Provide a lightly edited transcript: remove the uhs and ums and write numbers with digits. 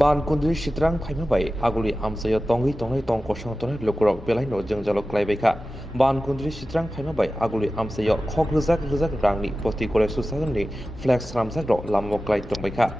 Ban kundri sitrang phaima bai aguli amsayo tongi tong kosong tone lukurok belai no jengjalok klaibeka. Ban kundri sitrang phaima bai aguli amsayo khok rizak rangni poti kore susagni flex ramjak ro lamok klai tongbaika.